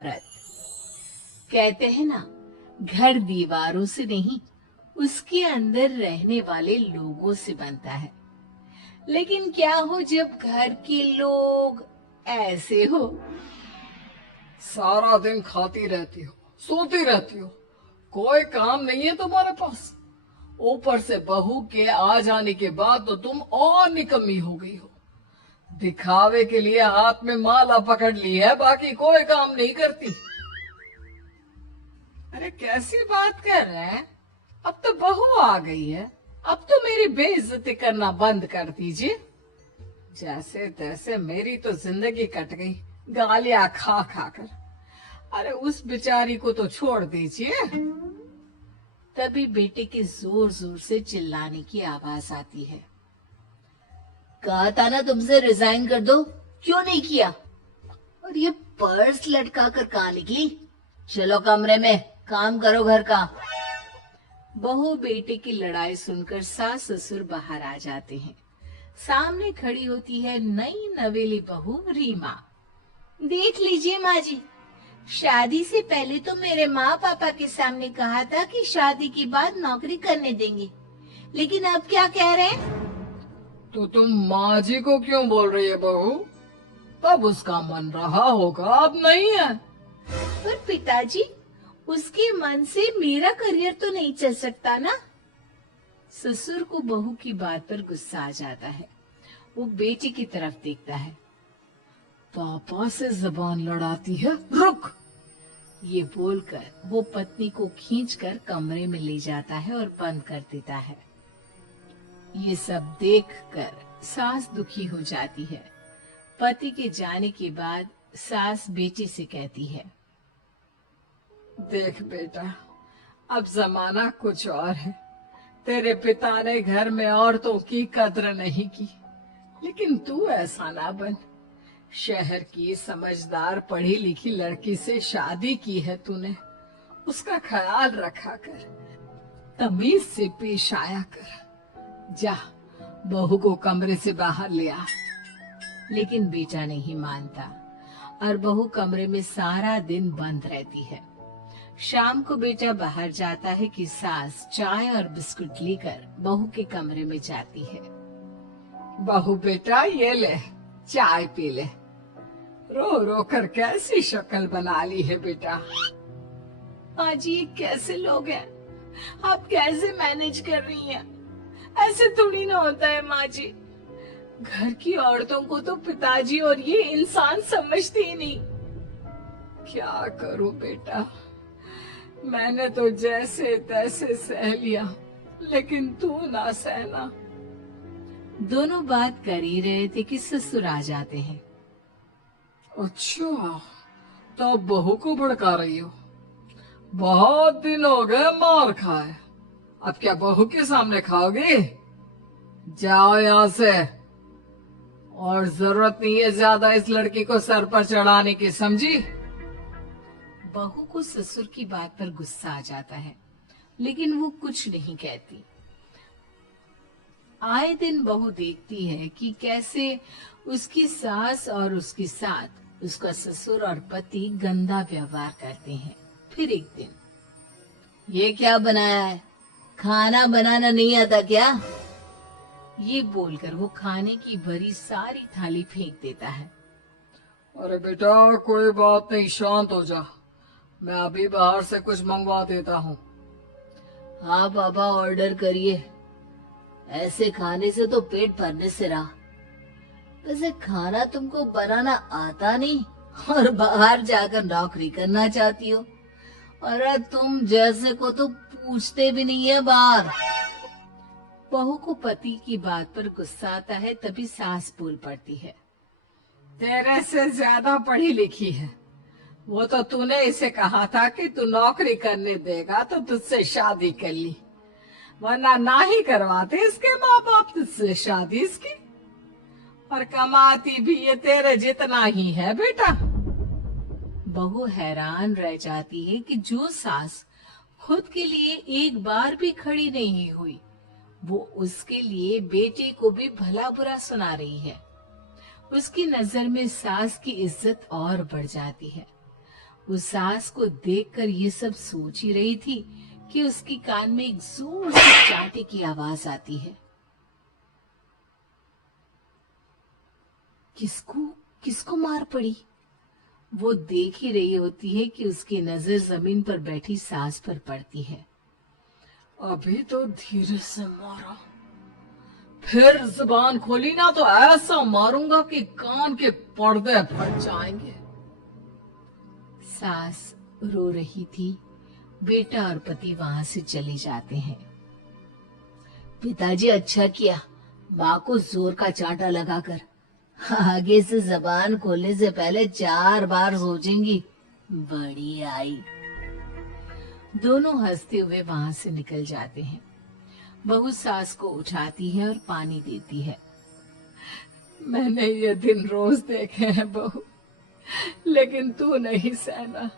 औरत। कहते हैं ना, घर दीवारों से नहीं, उसके अंदर रहने वाले लोगों से बनता है। लेकिन क्या हो जब घर के लोग ऐसे हो। सारा दिन खाती रहती हो, सोती रहती हो, कोई काम नहीं है तुम्हारे पास। ऊपर से बहू के आ जाने के बाद तो तुम और निकम्मी हो गई हो। दिखावे के लिए हाथ में माला पकड़ ली है, बाकी कोई काम नहीं करती। अरे कैसी बात कर रहे हैं? अब तो बहू आ गई है, अब तो मेरी बेइज्जती करना बंद कर दीजिए। जैसे तैसे मेरी तो जिंदगी कट गई, गालियां खा खा कर। अरे उस बेचारी को तो छोड़ दीजिए। तभी बेटे के जोर जोर से चिल्लाने की आवाज आती है। कहा था ना तुमसे रिजाइन कर दो, क्यों नहीं किया? और ये पर्स लटका कर कहाँ निकली? चलो कमरे में, काम करो घर का। बहू बेटे की लड़ाई सुनकर सास ससुर बाहर आ जाते हैं। सामने खड़ी होती है नई नवेली बहू रीमा। देख लीजिए माँ जी, शादी से पहले तो मेरे माँ पापा के सामने कहा था कि शादी के बाद नौकरी करने देंगे, लेकिन अब क्या कह रहे हैं? तो तुम माँ जी को क्यों बोल रही है बहू? तब उसका मन रहा होगा, अब नहीं है। पर पिताजी, उसके मन से मेरा करियर तो नहीं चल सकता ना। ससुर को बहू की बात पर गुस्सा आ जाता है। वो बेटी की तरफ देखता है। पापा से जबान लड़ाती है, रुक। ये बोलकर वो पत्नी को खींचकर कमरे में ले जाता है और बंद कर देता है। ये सब देखकर सास दुखी हो जाती है। पति के जाने के बाद सास बेटी से कहती है। देख बेटा, अब जमाना कुछ और है। तेरे पिता ने घर में औरतों की कद्र नहीं की, लेकिन तू ऐसा ना बन। शहर की समझदार पढ़ी लिखी लड़की से शादी की है तूने, उसका ख्याल रखा कर, तमीज से पेश आया कर। जा, बहू को कमरे से बाहर ले आ। लेकिन बेटा नहीं मानता और बहू कमरे में सारा दिन बंद रहती है। शाम को बेटा बाहर जाता है कि सास चाय और बिस्कुट लेकर बहू के कमरे में जाती है। बहू बेटा, ये ले, चाय पी ले। रो रो कर कैसी शक्ल बना ली है बेटा। माँ जी, ये कैसे लोग हैं? आप कैसे मैनेज कर रही हैं? ऐसे थोड़ी ना होता है माँ जी। घर की औरतों को तो पिताजी और ये इंसान समझते ही नहीं। क्या करूं बेटा, मैंने तो जैसे तैसे सह लिया, लेकिन तू ना सहना। दोनों बात कर ही रहे थे कि ससुर आ जाते हैं। अच्छा, तो बहू को भड़का रही हो? बहुत दिन हो गए मार खाए, अब क्या बहू के सामने खाओगे? जाओ यहाँ से। और जरूरत नहीं है ज्यादा इस लड़की को सर पर चढ़ाने की, समझी? बहू को ससुर की बात पर गुस्सा आ जाता है, लेकिन वो कुछ नहीं कहती। आए दिन बहू देखती है कि कैसे उसकी सास और उसके साथ उसका ससुर और पति गंदा व्यवहार करते हैं। फिर एक दिन, ये क्या बनाया है? खाना बनाना नहीं आता क्या? ये बोलकर वो खाने की भरी सारी थाली फेंक देता है। अरे बेटा, कोई बात नहीं, शांत हो जा, मैं अभी बाहर से कुछ मंगवा देता हूँ। हाँ पापा, ऑर्डर करिए। ऐसे खाने से तो पेट भरने से रहा। वैसे खाना तुमको बनाना आता नहीं और बाहर जाकर नौकरी करना चाहती हो। अरे तुम जैसे को तो पूछते भी नहीं है बाहर। बहू को पति की बात पर गुस्सा आता है, तभी सास बोल पड़ती है। तेरे से ज्यादा पढ़ी लिखी है, वो तो तूने इसे कहा था कि तू नौकरी करने देगा तो तुझसे शादी कर ली, वरना ना ही करवाते इसके माँ बाप तुझसे शादी इसकी। और कमाती भी ये तेरे जितना ही है बेटा। बहू हैरान रह जाती है कि जो सास खुद के लिए एक बार भी खड़ी नहीं हुई, वो उसके लिए बेटे को भी भला बुरा सुना रही है। उसकी नजर में सास की इज्जत और बढ़ जाती है। उस सास को देखकर ये सब सोच ही रही थी कि उसके कान में एक जोर से चाटे की आवाज आती है। किसको किसको मार पड़ी? वो देख ही रही होती है कि उसकी नजर जमीन पर बैठी सास पर पड़ती है। अभी तो धीरे से मारा, फिर जुबान खोली ना तो ऐसा मारूंगा कि कान के पर्दे फट जाएंगे। सास रो रही थी। बेटा और पति वहां से चले जाते हैं। पिताजी अच्छा किया माँ को जोर का चांटा लगाकर। आगे से जबान खोलने से पहले 4 बार सोचेंगी। बड़ी आई। दोनों हंसते हुए वहां से निकल जाते हैं। बहू सास को उठाती है और पानी देती है। मैंने ये दिन रोज देखे हैं बहू, लेकिन तू नहीं सहना।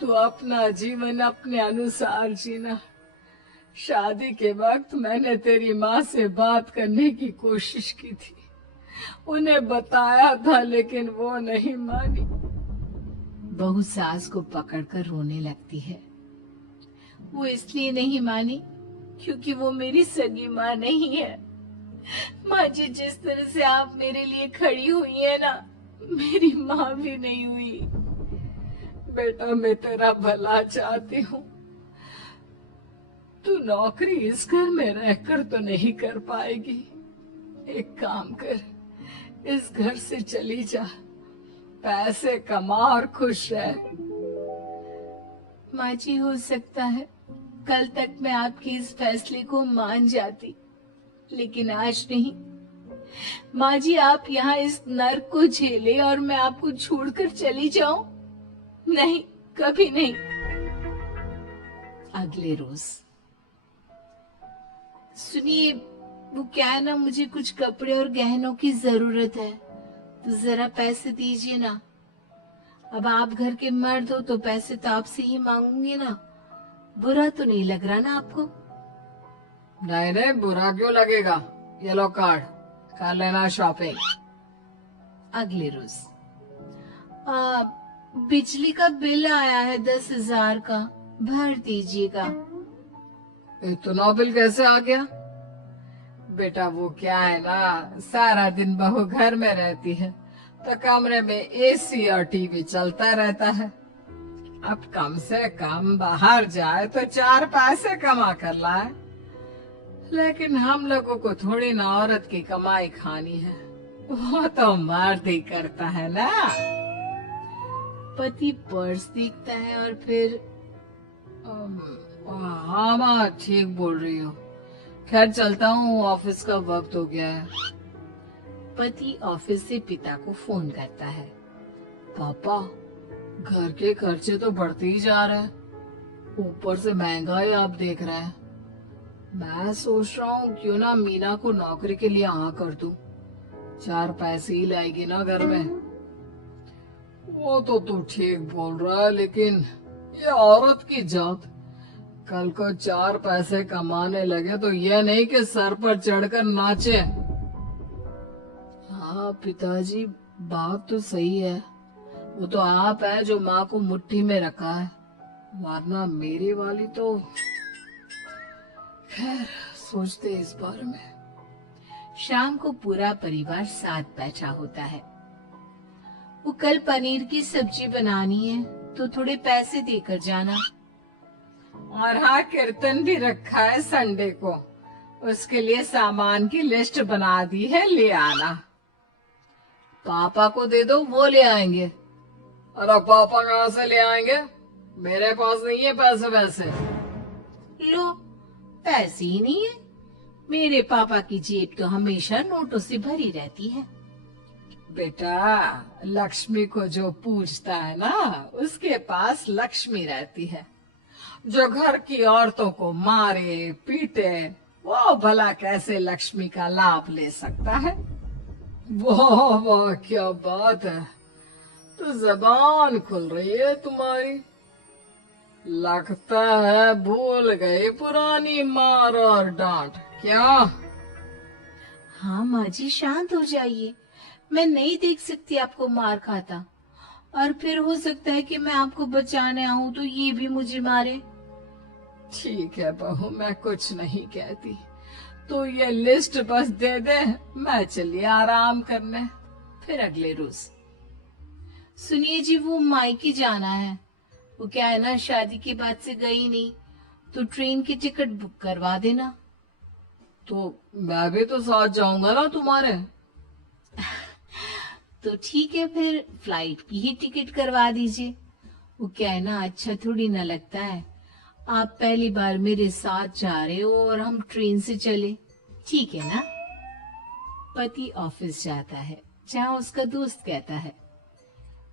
तू अपना जीवन अपने अनुसार जीना। शादी के वक्त मैंने तेरी माँ से बात करने की कोशिश की थी, उन्हें बताया था, लेकिन वो नहीं मानी। बहू सास को पकड़कर रोने लगती है। वो इसलिए नहीं मानी क्योंकि वो मेरी सगी माँ नहीं है। माँ जी, जिस तरह से आप मेरे लिए खड़ी हुई है ना, मेरी माँ भी नहीं हुई। बेटा, मैं तेरा भला चाहती हूँ। तू नौकरी इस घर में रहकर तो नहीं कर पाएगी। एक काम कर, इस घर से चली जा, पैसे कमा और खुश रह। माँ जी, हो सकता है कल तक मैं आपके इस फैसले को मान जाती, लेकिन आज नहीं। माँ जी, आप यहाँ इस नर्क को झेले और मैं आपको छोड़कर चली जाऊं? नहीं, कभी नहीं। अगले रोज, सुनिए, वो क्या है ना, मुझे कुछ कपड़े और गहनों की जरूरत है, तो जरा पैसे दीजिए ना। अब आप घर के मर्द हो तो पैसे तो आपसे ही मांगूंगी ना। बुरा तो नहीं लग रहा ना आपको? नहीं नहीं, बुरा क्यों लगेगा। ये लो कार्ड, कर लेना शॉपिंग। अगले रोज, बिजली का बिल आया है 10,000 का, भर दीजिएगा। इतना बिल कैसे आ गया? बेटा, वो क्या है ना, सारा दिन बहू घर में रहती है तो कमरे में एसी और टीवी चलता रहता है। अब कम से कम बाहर जाए तो 4 पैसे कमा कर लाए। लेकिन हम लोगों को थोड़ी ना औरत की कमाई खानी है, वो तो मर्द ही करता है ना। पति पर्स देखता है और फिर हाँ माँ, ठीक बोल रही हो। खैर चलता हूँ, ऑफिस का वक्त हो गया है। पति ऑफिस से पिता को फोन करता है। पापा, घर के खर्चे तो बढ़ते ही जा रहे हैं, ऊपर से महंगाई आप देख रहे हैं। मैं सोच रहा हूँ क्यों ना मीना को नौकरी के लिए हाँ कर दूं, 4 पैसे ही लाएगी ना घर में। वो तो तू ठीक बोल रहा है, लेकिन ये औरत की जात, कल को 4 पैसे कमाने लगे तो यह नहीं कि सर पर चढ़कर नाचे। हाँ पिताजी, बात तो सही है। वो तो आप है जो माँ को मुट्ठी में रखा है, वरना मेरी वाली तो। खैर, सोचते इस बारे में। शाम को पूरा परिवार साथ बैठा होता है। वो कल पनीर की सब्जी बनानी है तो थोड़े पैसे देकर जाना। और हाँ, कीर्तन भी रखा है संडे को, उसके लिए सामान की लिस्ट बना दी है, ले आना। पापा को दे दो, वो ले आएंगे। अरे पापा कहाँ से ले आएंगे, मेरे पास नहीं है पैसे वैसे। लो, पैसे ही नहीं है? मेरे पापा की जेब तो हमेशा नोटों से भरी रहती है। बेटा, लक्ष्मी को जो पूजता है ना, उसके पास लक्ष्मी रहती है। जो घर की औरतों को मारे पीटे, वो भला कैसे लक्ष्मी का लाभ ले सकता है? वाह वाह, क्या बात है, तो जबान खुल रही है तुम्हारी। लगता है भूल गई पुरानी मार और डांट, क्या? हाँ माँ जी, शांत हो जाइए, मैं नहीं देख सकती आपको मार खाता। और फिर हो सकता है कि मैं आपको बचाने आऊं तो ये भी मुझे मारे। ठीक है बहू, मैं कुछ नहीं कहती, तो ये लिस्ट बस दे दे, मैं चलिए आराम करने। फिर अगले रोज, सुनिए जी, वो मायके जाना है। वो क्या है ना, शादी के बाद से गई नहीं, तो ट्रेन की टिकट बुक करवा देना। तो मैं भी तो साथ जाऊंगा ना तुम्हारे। तो ठीक है, फिर फ्लाइट की ही टिकट करवा दीजिए। वो क्या है ना, अच्छा थोड़ी ना लगता है, आप पहली बार मेरे साथ जा रहे हो और हम ट्रेन से चले, ठीक है ना। पति ऑफिस जाता है, जहाँ उसका दोस्त कहता है,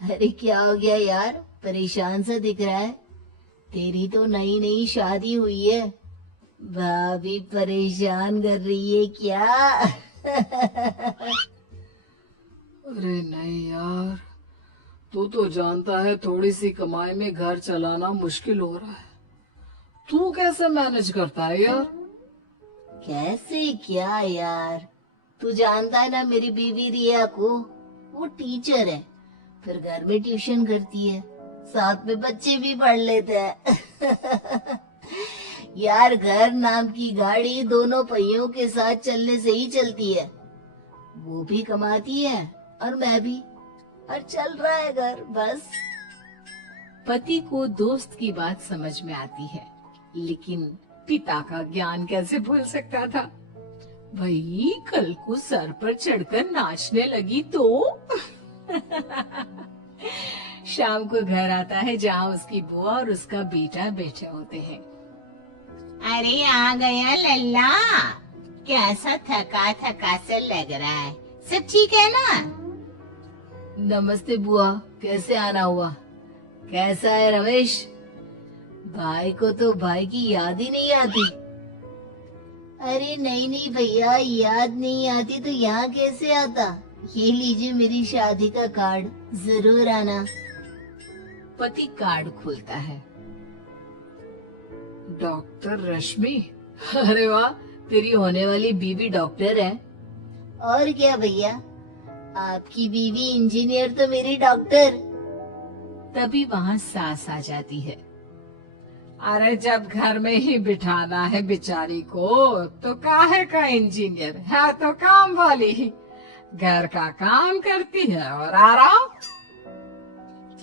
अरे क्या हो गया यार, परेशान सा दिख रहा है। तेरी तो नई नई शादी हुई है, भाभी परेशान कर रही है क्या? अरे नहीं यार, तू तो जानता है थोड़ी सी कमाई में घर चलाना मुश्किल हो रहा है। तू कैसे मैनेज करता है यार? कैसे क्या यार, तू जानता है ना मेरी बीवी रिया को, वो टीचर है, फिर घर में ट्यूशन करती है, साथ में बच्चे भी पढ़ लेते हैं। यार घर नाम की गाड़ी दोनों पहियों के साथ चलने से ही चलती है। वो भी कमाती है और मैं भी, और चल रहा है घर बस। पति को दोस्त की बात समझ में आती है, लेकिन पिता का ज्ञान कैसे भूल सकता था। भाई कल को सर पर चढ़कर नाचने लगी तो। शाम को घर आता है, जहाँ उसकी बुआ और उसका बेटा बैठे होते हैं। अरे आ गया लल्ला, कैसा थका थका सा लग रहा है, सब ठीक है ना? नमस्ते बुआ, कैसे आना हुआ? कैसा है रमेश? भाई को तो भाई की याद ही नहीं आती। अरे नहीं नहीं भैया, याद नहीं आती तो यहाँ कैसे आता? ये लीजिए मेरी शादी का कार्ड, जरूर आना। पति कार्ड खोलता है। डॉक्टर रश्मि, अरे वाह, तेरी होने वाली बीवी डॉक्टर है। और क्या भैया, आपकी बीवी इंजीनियर तो मेरी डॉक्टर। तभी वहाँ सास आ जाती है। अरे जब घर में ही बिठाना है बेचारी को, तो काहे का इंजीनियर है, तो काम वाली ही, घर का काम करती है और आराम।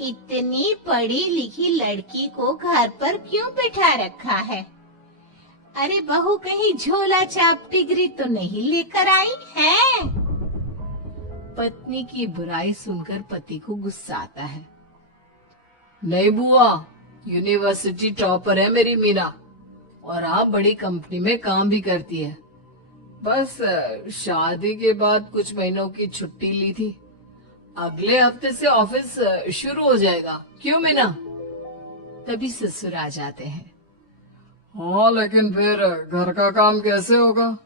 इतनी पढ़ी लिखी लड़की को घर पर क्यों बिठा रखा है? अरे बहू कहीं झोला छाप डिग्री तो नहीं लेकर आई है? पत्नी की बुराई सुनकर पति को गुस्सा आता है। नहीं बुआ, यूनिवर्सिटी टॉपर है मेरी मीना, और आप बड़ी कंपनी में काम भी करती है। बस शादी के बाद कुछ महीनों की छुट्टी ली थी, अगले हफ्ते से ऑफिस शुरू हो जाएगा। क्यों मीना? तभी ससुर आ जाते हैं। हाँ, लेकिन फिर घर का काम कैसे होगा,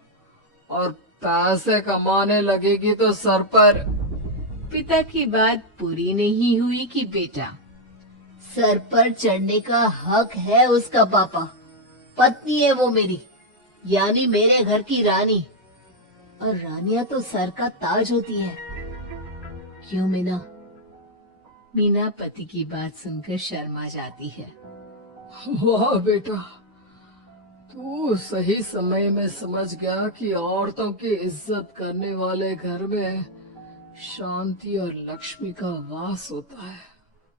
और पैसे कमाने लगेगी तो सर पर। पिता की बात पूरी नहीं हुई कि बेटा, सर पर चढ़ने का हक है उसका पापा, पत्नी है वो मेरी, यानी मेरे घर की रानी, और रानियां तो सर का ताज होती है। क्यों मीना? मीना पति की बात सुनकर शर्मा जाती है। वाह बेटा, तू सही समय में समझ गया कि औरतों की इज्जत करने वाले घर में शांति और लक्ष्मी का वास होता है।